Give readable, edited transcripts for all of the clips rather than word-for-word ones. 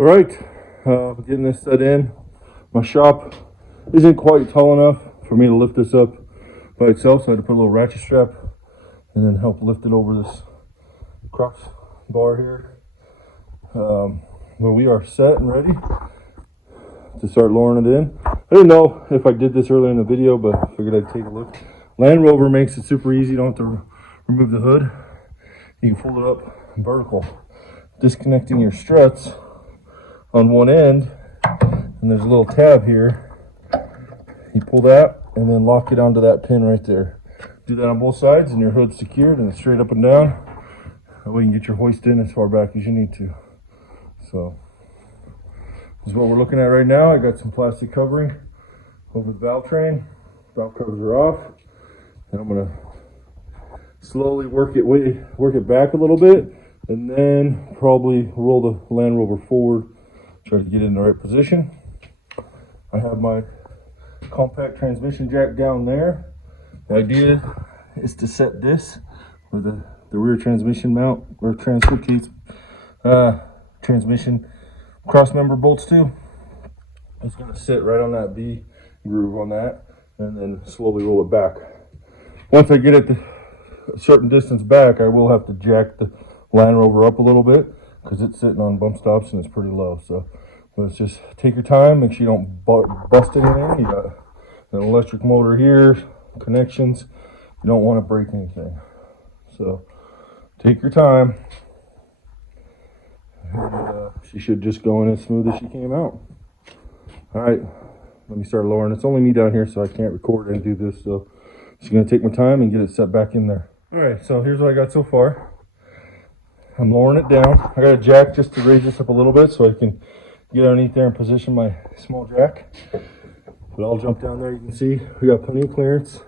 All right, getting this set in. My shop isn't quite tall enough for me to lift this up by itself, so I had to put a little ratchet strap and then help lift it over this cross bar here. But we are set and ready to start lowering it in. I didn't know if I did this earlier in the video, but I figured I'd take a look. Land Rover makes it super easy. You don't have to remove the hood. You can fold it up vertical, disconnecting your struts on one end, and there's a little tab here. You pull that and then lock it onto that pin right there. Do that on both sides and your hood's secured and it's straight up and down. That way you can get your hoist in as far back as you need to. So this is what we're looking at right now. I got some plastic covering over the valve train. Valve covers are off, and I'm gonna slowly work it back a little bit, and then probably roll the Land Rover forward, try to get it in the right position. I have my compact transmission jack down there. The idea is to set this where the rear transmission mount or transfer case transmission cross member bolts to. It's going to sit right on that V groove on that, and then slowly roll it back. Once I get it a certain distance back, I will have to jack the Land Rover up a little bit because it's sitting on bump stops and it's pretty low. So let's just take your time, make sure you don't bust anything. You got an electric motor here, connections. You don't want to break anything. So take your time. And, she should just go in as smooth as she came out. All right, let me start lowering. It's only me down here, so I can't record and do this. So just gonna take my time and get it set back in there. All right, so here's what I got so far. I'm lowering it down. I got a jack just to raise this up a little bit so I can get underneath there and position my small jack. But I'll jump down there. You can see we got plenty of clearance.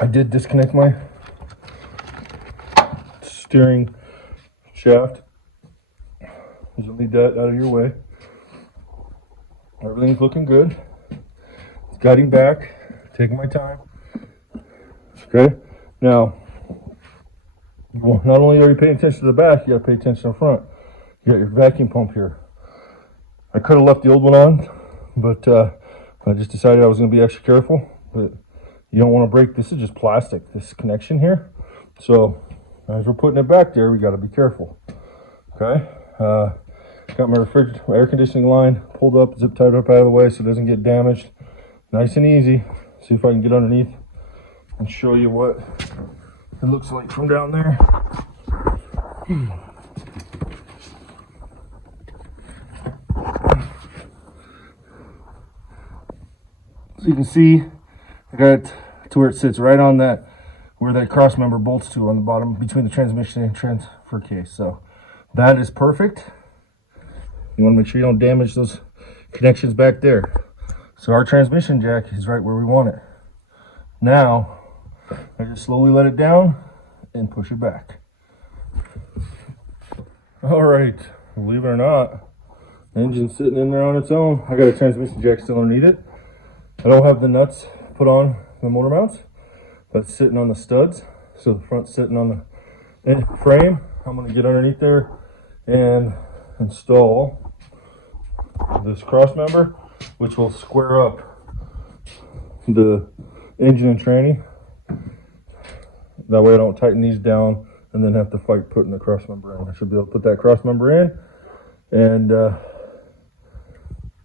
I did disconnect my steering shaft. You'll need that out of your way. Everything's looking good. It's guiding back, taking my time. Okay, now not only are you paying attention to the back, you got to pay attention to the front. You got your vacuum pump here. I could have left the old one on, but I just decided I was going to be extra careful. But you don't want to break. This is just plastic, this connection here. So as we're putting it back there, we got to be careful. Okay, got my air conditioning line pulled up, zip tied up out of the way so it doesn't get damaged. Nice and easy. See if I can get underneath and show you what it looks like from down there. So you can see I got it to where it sits right on that, where that cross member bolts to on the bottom between the transmission and transfer case. So that is perfect. You want to make sure you don't damage those connections back there. So our transmission jack is right where we want it. Now I just slowly let it down and push it back. All right, believe it or not, the engine's sitting in there on its own. I got a transmission jack still underneath it. I don't have the nuts put on the motor mounts, but it's sitting on the studs. So the front's sitting on the frame. I'm going to get underneath there and install this cross member, which will square up the engine and tranny. That way I don't tighten these down and then have to fight putting the cross member in. I should be able to put that cross member in and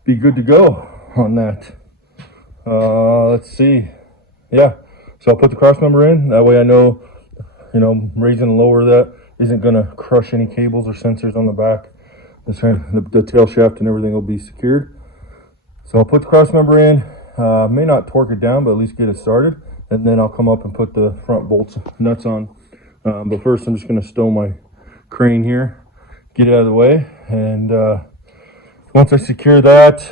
be good to go on that. Let's see. Yeah, so I'll put the cross member in. That way I know, raising and lower that isn't going to crush any cables or sensors on the back. The tail shaft and everything will be secured. So I'll put the cross member in. May not torque it down, but at least get it started. And then I'll come up and put the front bolts, nuts on. But first I'm just going to stow my crane here, get it out of the way. And once I secure that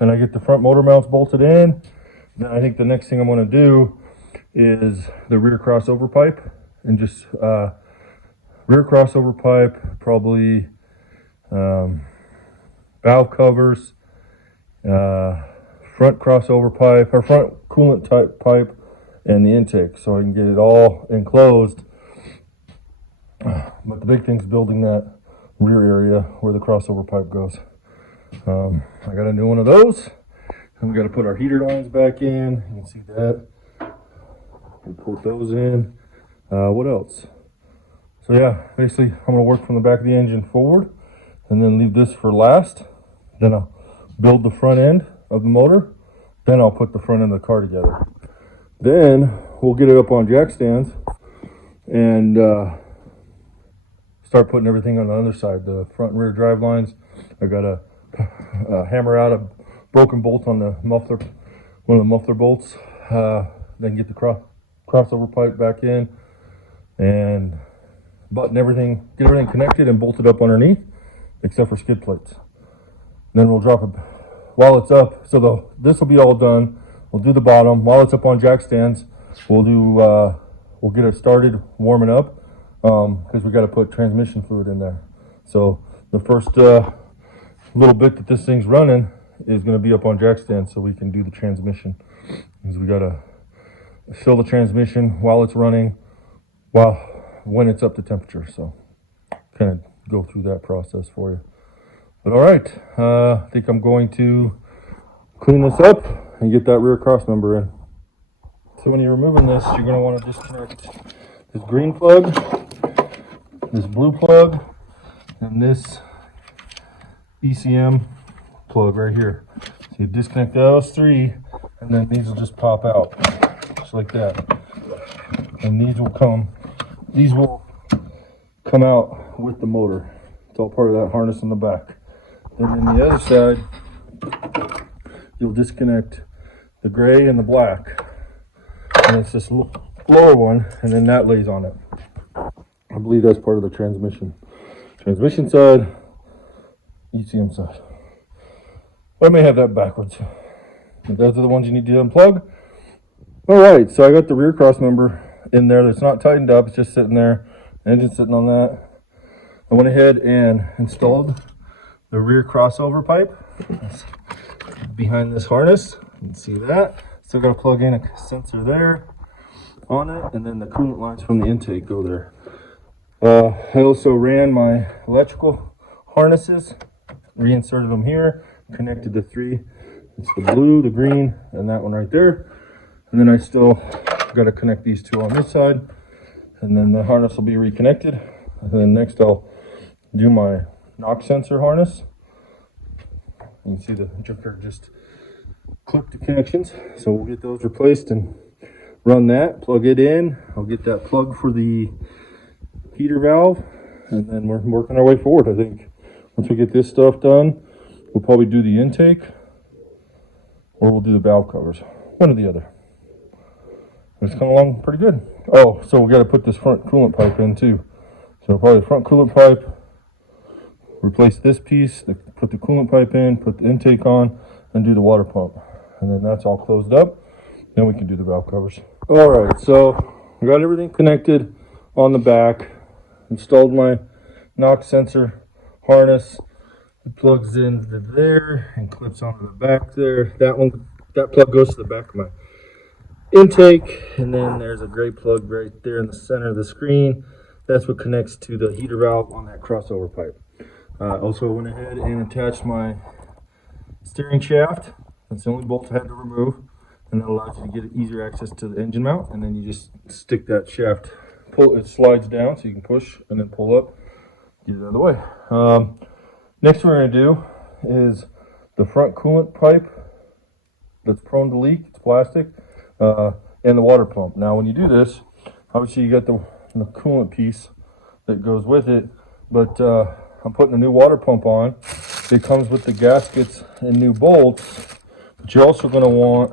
and I get the front motor mounts bolted in, then I think the next thing I'm going to do is the rear crossover pipe. And just rear crossover pipe, probably valve covers, front crossover pipe, or front coolant type pipe, and the intake, so I can get it all enclosed. But the big thing is building that rear area where the crossover pipe goes. I got a new one of those, and we got to put our heater lines back in. You can see that. We put those in. What else? So yeah, basically I'm gonna work from the back of the engine forward and then leave this for last. Then I'll build the front end of the motor. Then I'll put the front end of the car together. Then we'll get it up on jack stands and start putting everything on the other side. The front and rear drive lines. I gotta hammer out a broken bolt on the muffler, one of the muffler bolts. Then get the crossover pipe back in and button everything, get everything connected and bolted up underneath, except for skid plates. Then we'll drop it while it's up. So this will be all done. We'll do the bottom while it's up on jack stands. We'll get it started warming up because we got to put transmission fluid in there. So the first little bit that this thing's running is going to be up on jack stands, so we can do the transmission. Because we got to fill the transmission while it's running, when it's up to temperature. So kind of go through that process for you. But all right, I think I'm going to clean this up and get that rear cross member in. So when you're removing this, you're going to want to disconnect this green plug, this blue plug, and this ECM plug right here. So you disconnect those three, and then these will just pop out, just like that. And these will come out with the motor. It's all part of that harness in the back. And then the other side, you'll disconnect the gray and the black. And it's this lower one, and then that lays on it. I believe that's part of the transmission. Transmission side, ECM side. I may have that backwards. But those are the ones you need to unplug. All right, so I got the rear cross member in there that's not tightened up. It's just sitting there. Engine sitting on that. I went ahead and installed the rear crossover pipe behind this harness. You can see that. Still got to plug in a sensor there on it, and then the coolant lines from the intake go there. I also ran my electrical harnesses, reinserted them here, connected the three. It's the blue, the green, and that one right there. And then I still got to connect these two on this side, and then the harness will be reconnected. And then next I'll do my knock sensor harness. You can see the injector just clipped the connections, so we'll get those replaced and run that, plug it in. I'll get that plug for the heater valve, and then we're working our way forward. I think once we get this stuff done, we'll probably do the intake, or we'll do the valve covers, one or the other. It's coming along pretty good. Oh, so we got to put this front coolant pipe in too. So probably the front coolant pipe, replace this piece, put the coolant pipe in, put the intake on, and do the water pump. And then that's all closed up. Then we can do the valve covers. All right, so we got everything connected on the back. Installed my knock sensor harness. It plugs into there and clips onto the back there. That plug goes to the back of my intake, and then there's a gray plug right there in the center of the screen. That's what connects to the heater valve on that crossover pipe. Also went ahead and attached my steering shaft. That's the only bolt I had to remove, and that allows you to get easier access to the engine mount. And then you just stick that shaft, it slides down so you can push and then pull up, get it out of the way. Next we're going to do is the front coolant pipe that's prone to leak. It's plastic. And the water pump. Now when you do this, obviously you got the coolant piece that goes with it, but I'm putting a new water pump on. It comes with the gaskets and new bolts, but you're also going to want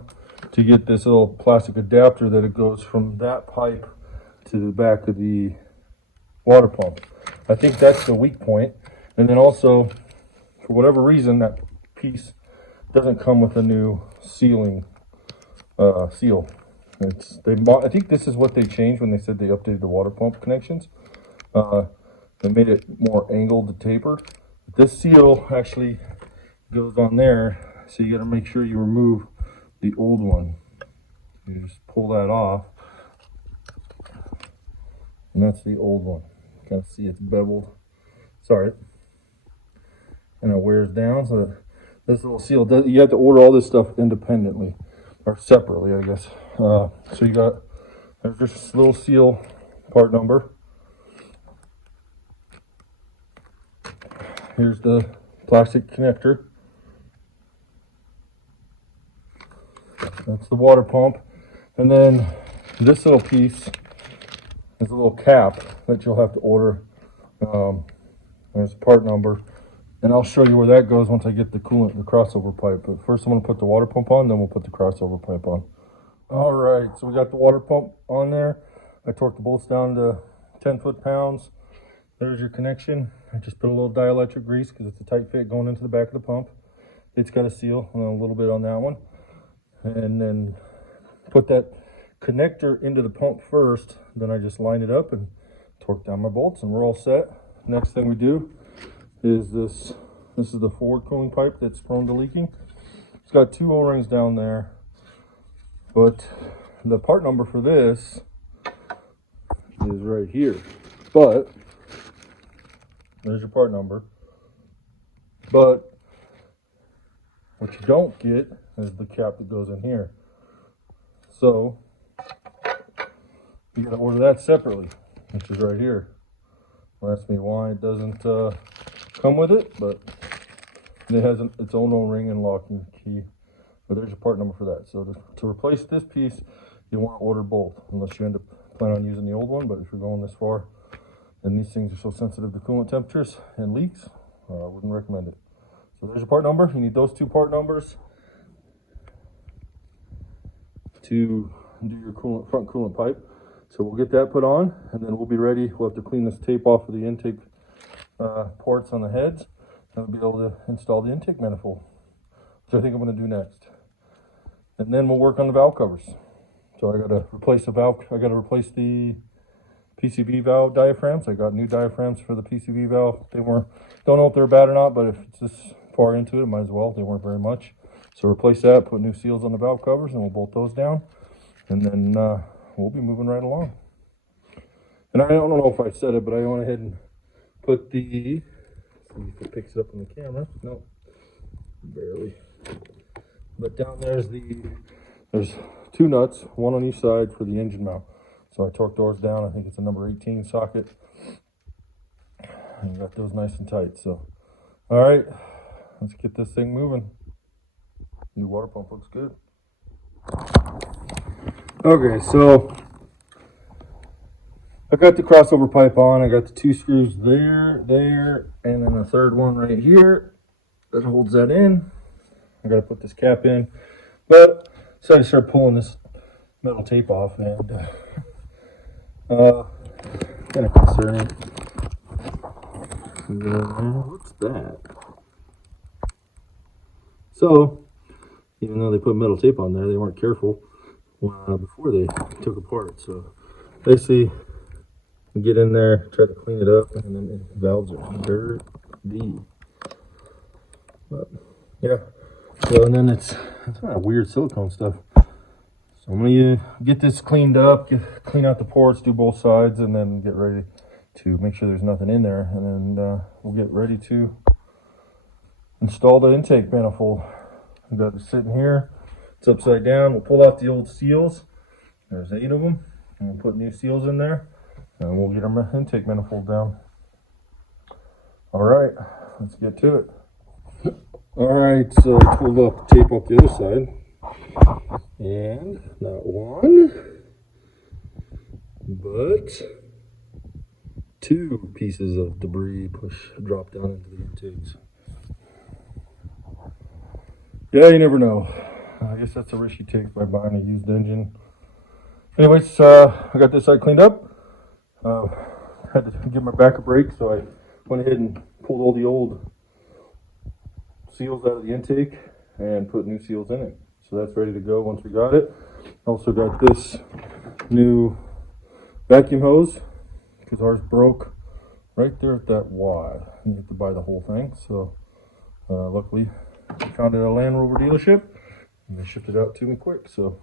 to get this little plastic adapter that it goes from that pipe to the back of the water pump. I think that's the weak point. And then also, for whatever reason, that piece doesn't come with a new sealing seal. I think this is what they changed when they said they updated the water pump connections. They made it more angled to taper. This seal actually goes on there, so you got to make sure you remove the old one. You just pull that off, and that's the old one. You kind of see it's beveled. Sorry, and it wears down. So that this little seal does, you have to order all this stuff independently or separately, I guess. So you got, there's this little seal part number. Here's the plastic connector. That's the water pump. And then this little piece is a little cap that you'll have to order. There's part number. And I'll show you where that goes once I get the coolant, the crossover pipe. But first I'm going to put the water pump on, then we'll put the crossover pipe on. All right, so we got the water pump on there. I torqued the bolts down to 10 foot-pounds. There's your connection. I just put a little dielectric grease because it's a tight fit going into the back of the pump. It's got a seal, a little bit on that one. And then put that connector into the pump first. Then I just line it up and torque down my bolts, and we're all set. Next thing we do is this. This is the forward cooling pipe that's prone to leaking. It's got 2 O-rings down there, but the part number for this is right here. But there's your part number. But what you don't get is the cap that goes in here. So you gotta order that separately, which is right here. Don't ask me why it doesn't come with it, but it has its own O-ring and locking key. But there's a part number for that. So to replace this piece, you want to order both, unless you end up planning on using the old one. But if you're going this far, and these things are so sensitive to coolant temperatures and leaks, I wouldn't recommend it. So there's your part number. You need those 2 part numbers to do your coolant, front coolant pipe. So we'll get that put on, and then we'll be ready. We'll have to clean this tape off of the intake ports on the heads, and we'll be able to install the intake manifold, which I think I'm going to do next. And then we'll work on the valve covers. So I got to replace the valve. I got to replace the PCV valve diaphragms. I got new diaphragms for the PCV valve. They weren't, don't know if they're bad or not, but if it's this far into it, might as well. They weren't very much. So replace that, put new seals on the valve covers, and we'll bolt those down. And then we'll be moving right along. And I don't know if I said it, but I went ahead and put the, see if it picks it up on the camera. No, barely. But down there's 2 nuts, one on each side for the engine mount. So I torqued those down. I think it's a number 18 socket. And got those nice and tight. So, all right, let's get this thing moving. New water pump looks good. Okay, so I got the crossover pipe on. I got the 2 screws there, and then a third one right here that holds that in. I got to put this cap in, but so I start pulling this metal tape off, and kind of concerning. What's that? So, even though they put metal tape on there, they weren't careful before they took apart. So, basically, you get in there, try to clean it up, and then the valves are dirty. But yeah. So, and then it's kind of weird silicone stuff. So I'm gonna get this cleaned up, clean out the ports, do both sides, and then get ready to make sure there's nothing in there. And then we'll get ready to install the intake manifold. I've got it sitting here. It's upside down. We'll pull out the old seals. There's 8 of them. And we'll put new seals in there. And we'll get our intake manifold down. All right, let's get to it. All right, so I pulled up the tape off the other side. And not 1, but 2 pieces of debris drop down into the intakes. Yeah, you never know. I guess that's a risk you take by buying a used engine. Anyways, I got this side cleaned up. Had to give my back a break, so I went ahead and pulled all the old seals out of the intake and put new seals in it. So that's ready to go once we got it. Also got this new vacuum hose because ours broke right there at that Y. You have to buy the whole thing. So luckily I found it at a Land Rover dealership and they shipped it out to me quick. So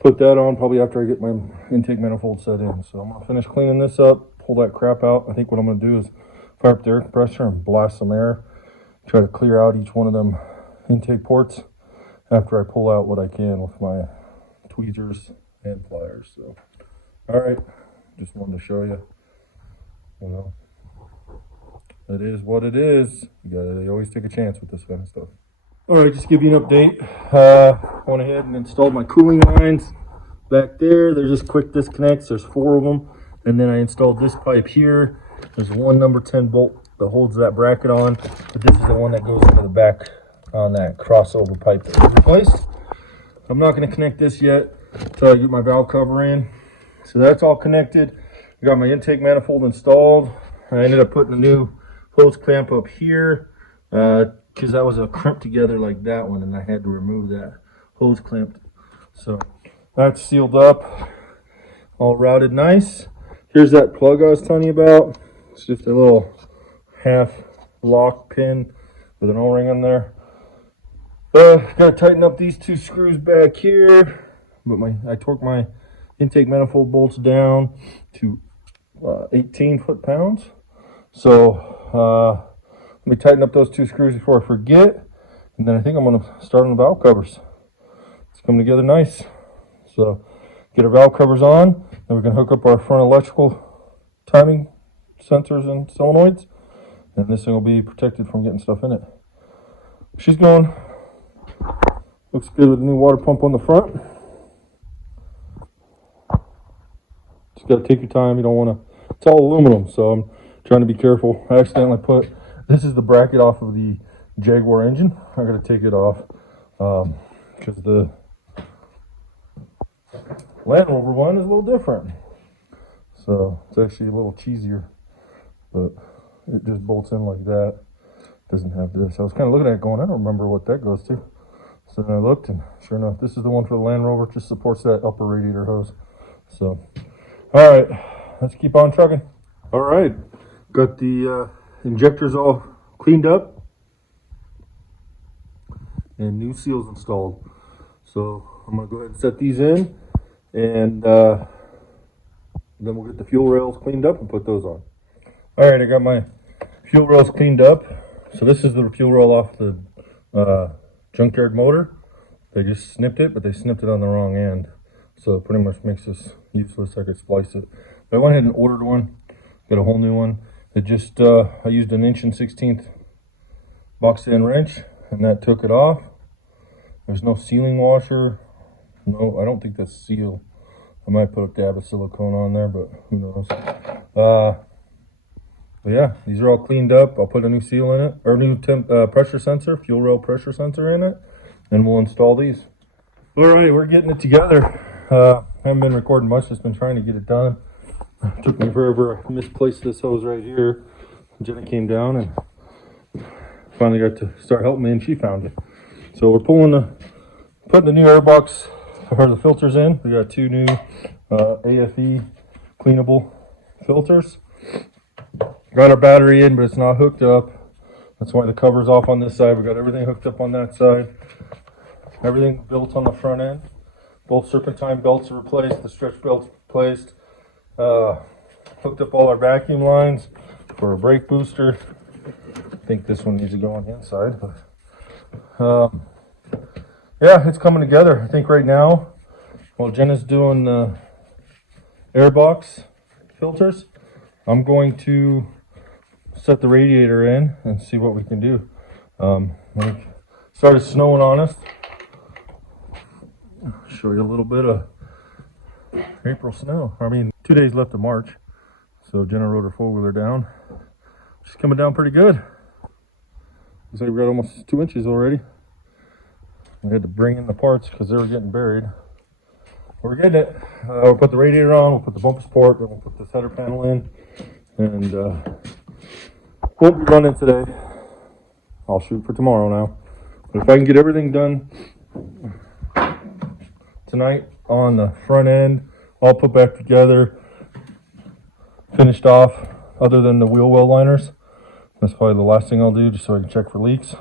put that on probably after I get my intake manifold set in. So I'm gonna finish cleaning this up, pull that crap out. I think what I'm gonna do is fire up the air compressor and blast some air try to clear out each one of them intake ports after I pull out what I can with my tweezers and pliers. So, all right, just wanted to show you, you know, it is what it is. You always take a chance with this kind of stuff. All right, just give you an update. Went ahead and installed my cooling lines back there. They're just quick disconnects. There's 4 of them. And then I installed this pipe here. There's one number 10 bolt that holds that bracket on, but this is the one that goes into the back on that crossover pipe that was replaced. I'm not going to connect this yet until I get my valve cover in. So that's all connected. I got my intake manifold installed. I ended up putting a new hose clamp up here because that was a crimp together like that one, and I had to remove that hose clamp. So that's sealed up, all routed nice. Here's that plug I was telling you about. It's just a little half lock pin with an O-ring on there. Gotta tighten up these 2 screws back here, but I torqued my intake manifold bolts down to 18 foot-pounds. So let me tighten up those 2 screws before I forget, and then I think I'm gonna start on the valve covers. It's coming together nice. So get our valve covers on, then we can hook up our front electrical timing sensors and solenoids, and this thing will be protected from getting stuff in it. She's going. Looks good with the new water pump on the front. Just got to take your time. You don't want to, it's all aluminum, so I'm trying to be careful. I accidentally put, this is the bracket off of the Jaguar engine. I got to take it off because the Land Rover one is a little different. So it's actually a little cheesier, but it just bolts in like that. Doesn't have this. I was kind of looking at it going, I don't remember what that goes to. So then I looked, and sure enough, this is the one for the Land Rover. It just supports that upper radiator hose. So, all right, let's keep on trucking. All right, got the injectors all cleaned up and new seals installed. So I'm gonna go ahead and set these in, and then we'll get the fuel rails cleaned up and put those on. All right, I got my fuel rails cleaned up. So this is the fuel rail off the junkyard motor. They just snipped it, but they snipped it on the wrong end. So it pretty much makes this useless. I could splice it. But I went ahead and ordered one. Got a whole new one. It just, I used an 1/16" box end wrench, and that took it off. There's no sealing washer. No, I don't think that's sealed. I might put a dab of silicone on there, but who knows. But yeah, these are all cleaned up. I'll put a new seal in it, or new pressure sensor, fuel rail pressure sensor in it, and we'll install these. All right, we're getting it together. I haven't been recording much, just been trying to get it done. It took me forever. I misplaced this hose right here. Jenna came down and finally got to start helping me, and she found it. So we're putting the new air box for the filters in. We got 2 new AFE cleanable filters. Got our battery in, but it's not hooked up. That's why the cover's off on this side. We got everything hooked up on that side. Everything built on the front end. Both serpentine belts are replaced. The stretch belts replaced. Hooked up all our vacuum lines for a brake booster. I think this one needs to go on the inside. But yeah, it's coming together. I think right now, while Jenna's doing the airbox filters, I'm going to set the radiator in and see what we can do. It started snowing on us. I'll show you a little bit of April snow. 2 days left of March. So Jenna rode her 4-wheeler down. She's coming down pretty good. Looks like we got almost 2 inches already. I had to bring in the parts because they were getting buried. We're getting it. We'll put the radiator on, we'll put the bumper support, then we'll put this header panel in, and won't be running today. I'll shoot for tomorrow now. But if I can get everything done tonight on the front end, all put back together, finished off, other than the wheel well liners, that's probably the last thing I'll do, just so I can check for leaks.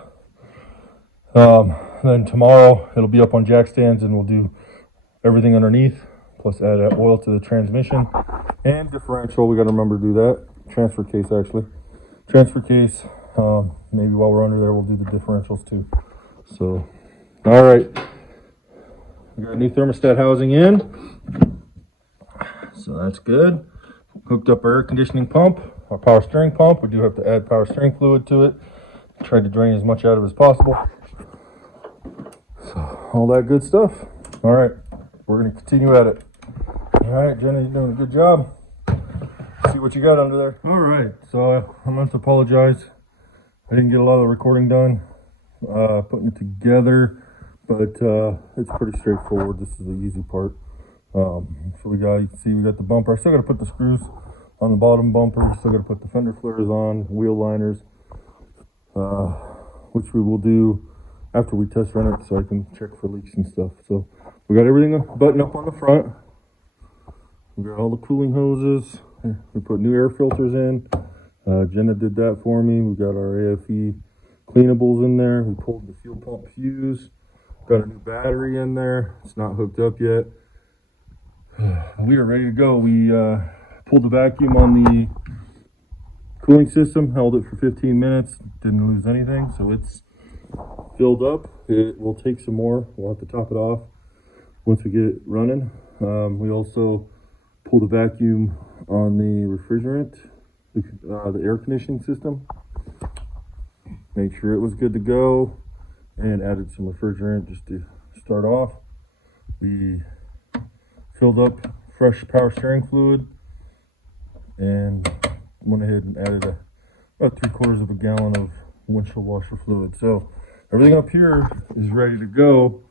Then tomorrow it'll be up on jack stands, and we'll do everything underneath, plus add oil to the transmission and differential. We got to remember to do that. Transfer case, actually. Transfer case, Maybe while we're under there, we'll do the differentials too. So, all right. We got a new thermostat housing in. So that's good. Hooked up our air conditioning pump, our power steering pump. We do have to add power steering fluid to it. Try to drain as much out of it as possible. So, all that good stuff. All right, we're gonna continue at it. All right, Jenna, you're doing a good job. See what you got under there. All right, so I'm going to apologize. I didn't get a lot of the recording done, putting it together, but it's pretty straightforward. This is the easy part. So you can see we got the bumper. I still got to put the screws on the bottom bumper. Still got to put the fender flares on, wheel liners, which we will do after we test run it, so I can check for leaks and stuff. So we got everything buttoned up on the front. We got all the cooling hoses. We put new air filters in. Jenna did that for me. We got our AFE cleanables in there. We pulled the fuel pump fuse. Got a new battery in there. It's not hooked up yet. We are ready to go. We pulled the vacuum on the cooling system, held it for 15 minutes, didn't lose anything, so it's filled up. It will take some more. We'll have to top it off once we get it running. We also pulled the vacuum on the refrigerant, the air conditioning system. Make sure it was good to go, and added some refrigerant just to start off. We filled up fresh power steering fluid and went ahead and added about 3/4 of a gallon of windshield washer fluid. So everything up here is ready to go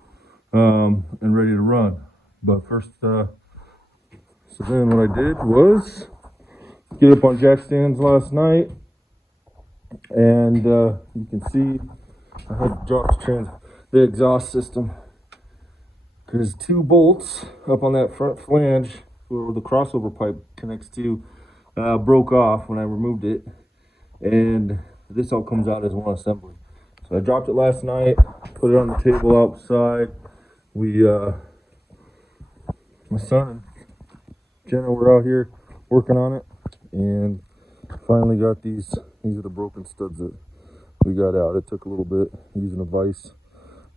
and ready to run. But first, so then what I did was get up on jack stands last night, and you can see I had dropped the exhaust system because 2 bolts up on that front flange where the crossover pipe connects to broke off when I removed it, and this all comes out as one assembly. So I dropped it last night, put it on the table outside. We my son and Jenna were out here working on it, and finally got these are the broken studs that we got out. It took a little bit using a vise,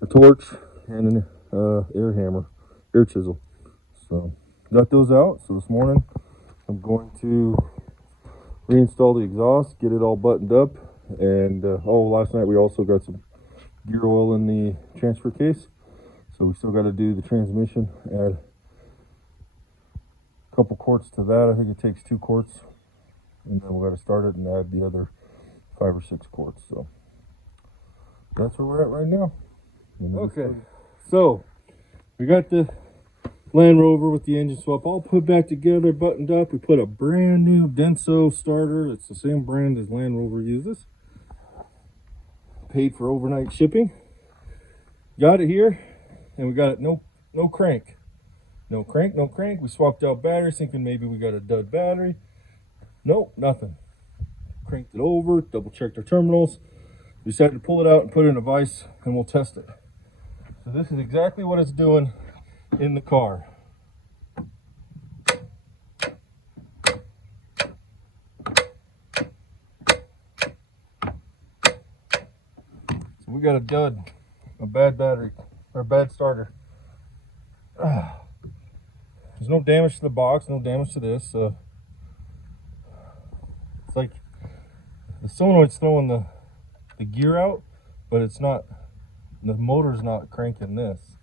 a torch, and an air chisel. So got those out. So this morning I'm going to reinstall the exhaust, get it all buttoned up, and last night we also got some gear oil in the transfer case, so we still got to do the transmission, add a couple quarts to that. I think it takes 2 quarts, and then we got to start it and add the other 5 or 6 quarts. So that's where we're at right now. Okay, so we got the Land Rover with the engine swap all put back together, buttoned up. We put a brand new Denso starter. It's the same brand as Land Rover uses. Paid for overnight shipping. Got it here, and we got it no crank. No crank. We swapped out batteries thinking maybe we got a dud battery. Nope, nothing. Cranked it over, double checked our terminals. We decided to pull it out and put it in a vise, and we'll test it. So this is exactly what it's doing in the car. So we got a dud, a bad battery, or a bad starter. There's no damage to the box, no damage to this. It's like the solenoid's throwing the gear out, but it's not, the motor's not cranking this.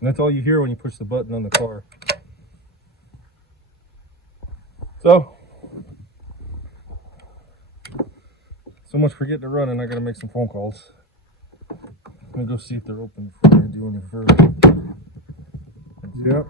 And that's all you hear when you push the button on the car. So much for getting it running. I gotta make some phone calls. I'm gonna go see if they're open before I do any further. Yep.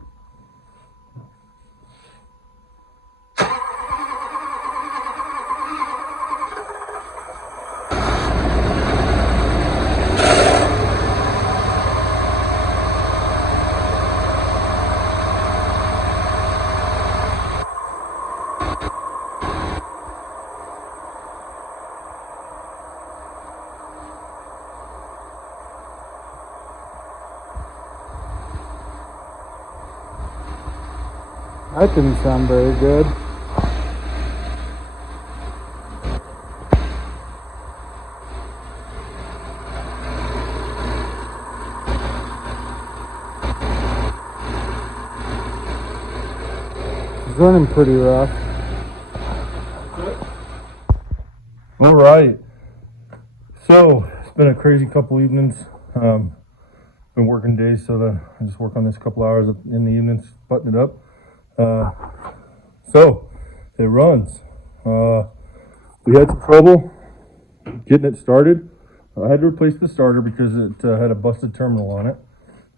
That didn't sound very good. It's running pretty rough. All right. So it's been a crazy couple evenings. Been working days, so that I just work on this couple hours in the evenings, button it up. So it runs. We had some trouble getting it started. I had to replace the starter because it had a busted terminal on it.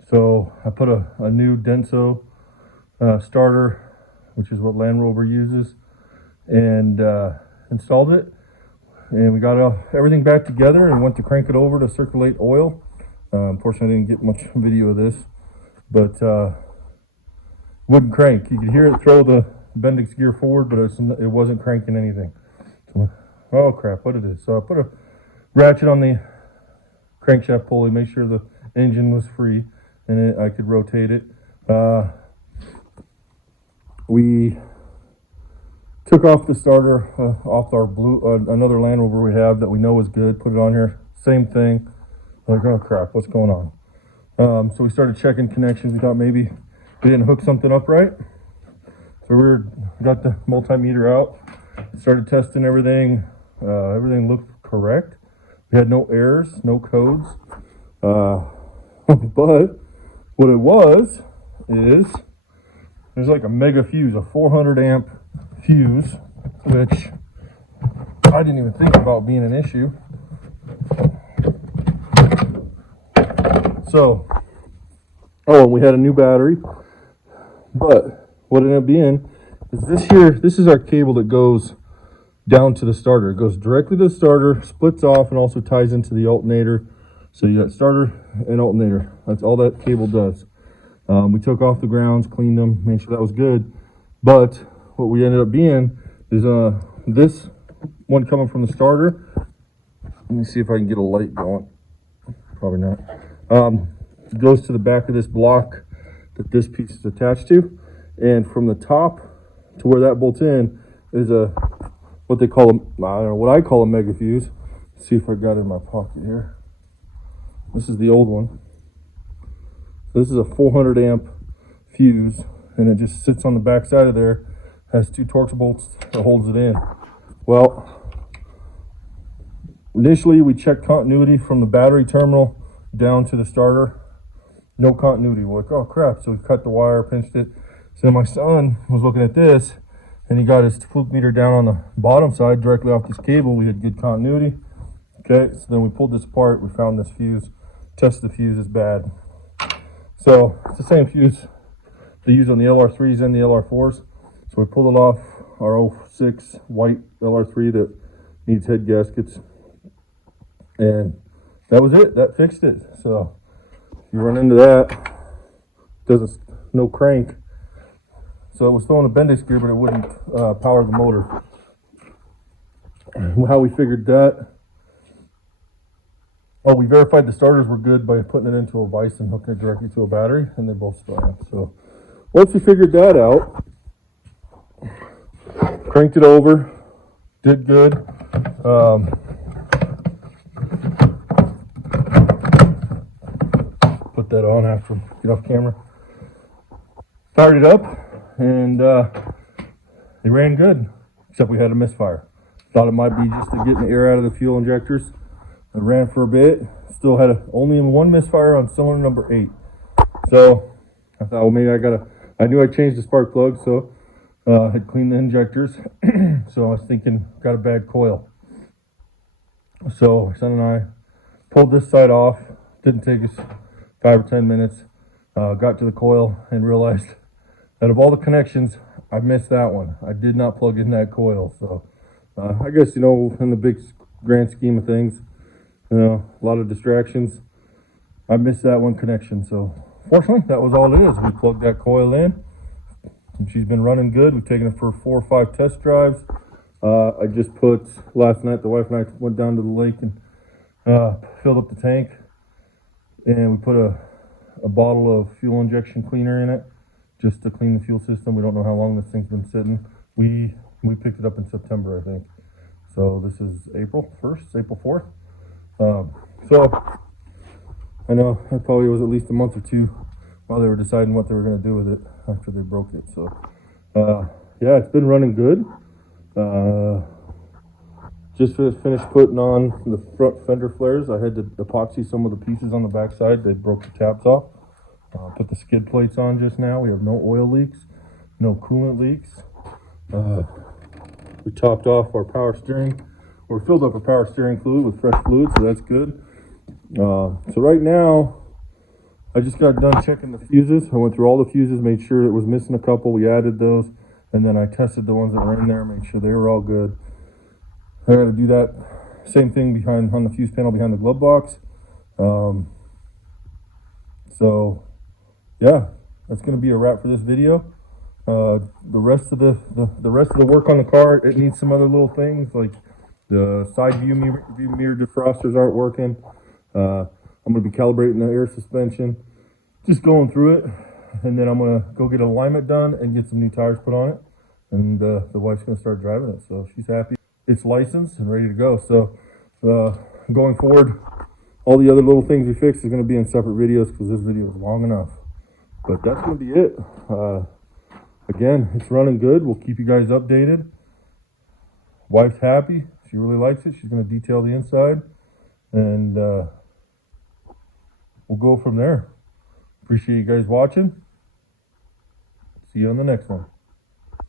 So I put a new Denso starter, which is what Land Rover uses, and installed it. And we got everything back together and went to crank it over to circulate oil. Unfortunately, I didn't get much video of this, but wouldn't crank. You could hear it throw the Bendix gear forward, but it wasn't cranking anything. So, oh crap, what it is. So I put a ratchet on the crankshaft pulley, make sure the engine was free, and I could rotate it. We took off the starter off our another Land Rover we have that we know is good, put it on here, same thing. Like, oh crap, what's going on? So we started checking connections. We thought maybe we didn't hook something up right. So we got the multimeter out, started testing everything. Everything looked correct. We had no errors, no codes. But what it was is there's like a mega fuse, a 400 amp fuse, which I didn't even think about being an issue. So, and we had a new battery, but what it ended up being is this is our cable that goes down to the starter. It goes directly to the starter, splits off, and also ties into the alternator. So you got starter and alternator. That's all that cable does. We took off the grounds, cleaned them, made sure that was good. But what we ended up being is this one coming from the starter. Let me see if I can get a light going. Probably not. It goes to the back of this block that this piece is attached to, and from the top to where that bolts in is what they call what I call a mega fuse. Let's see if I got it in my pocket here. This is the old one. This is a 400 amp fuse, and it just sits on the back side of there. Has two Torx bolts that holds it in. Well, initially we checked continuity from the battery terminal down to the starter. No continuity. We're like, oh crap. So we cut the wire, pinched it. So my son was looking at this, and he got his fluke meter down on the bottom side directly off this cable. We had good continuity. Okay, so then we pulled this apart. We found this fuse. Tested the fuse is bad. So it's the same fuse they use on the LR3s and the LR4s. So we pulled it off our 06 white LR3 that needs head gaskets. And that was it. That fixed it. So if you run into that, no crank. So it was throwing a Bendix gear, but it wouldn't power the motor. How we figured that? Oh, we verified the starters were good by putting it into a vise and hooking it directly to a battery, and they both started. So once we figured that out, cranked it over, did good. Put that on after get off camera. Fired it up, and it ran good, except we had a misfire. Thought it might be just to getting the air out of the fuel injectors. It ran for a bit, still had only one misfire on cylinder number 8. So I thought, well, maybe I knew I changed the spark plug, so had cleaned the injectors. So I was thinking, got a bad coil. So my son and I pulled this side off. Didn't take us 5 or 10 minutes. Got to the coil and realized that of all the connections, I missed that one. I did not plug in that coil. So I guess, in the big grand scheme of things, a lot of distractions. I missed that one connection. So fortunately, that was all it is. We plugged that coil in, and she's been running good. We've taken it for 4 or 5 test drives. I just put, last night, the wife and I went down to the lake and filled up the tank, and we put a bottle of fuel injection cleaner in it just to clean the fuel system. We don't know how long this thing's been sitting. We picked it up in September, I think. So this is April 1st, April 4th. So I know it probably was at least a month or two while they were deciding what they were going to do with it after they broke it. So yeah, it's been running good. Just finished putting on the front fender flares. I had to epoxy some of the pieces on the backside. They broke the tabs off. Put the skid plates on just now. We have no oil leaks, no coolant leaks. We topped off our power steering, or filled up our power steering fluid with fresh fluid, so that's good. So right now, I just got done checking the fuses. I went through all the fuses, made sure it was missing a couple. We added those, and then I tested the ones that were in there, made sure they were all good. I got to do that same thing on the fuse panel behind the glove box. So yeah, that's going to be a wrap for this video. The rest of the work on the car, it needs some other little things, like the side view mirror defrosters aren't working. I'm going to be calibrating the air suspension, just going through it, and then I'm going to go get an alignment done and get some new tires put on it, and the wife's going to start driving it, so she's happy. It's licensed and ready to go. So going forward, all the other little things we fixed is going to be in separate videos because this video is long enough. But that's going to be it. Again, it's running good. We'll keep you guys updated. Wife's happy. She really likes it. She's going to detail the inside. And we'll go from there. Appreciate you guys watching. See you on the next one.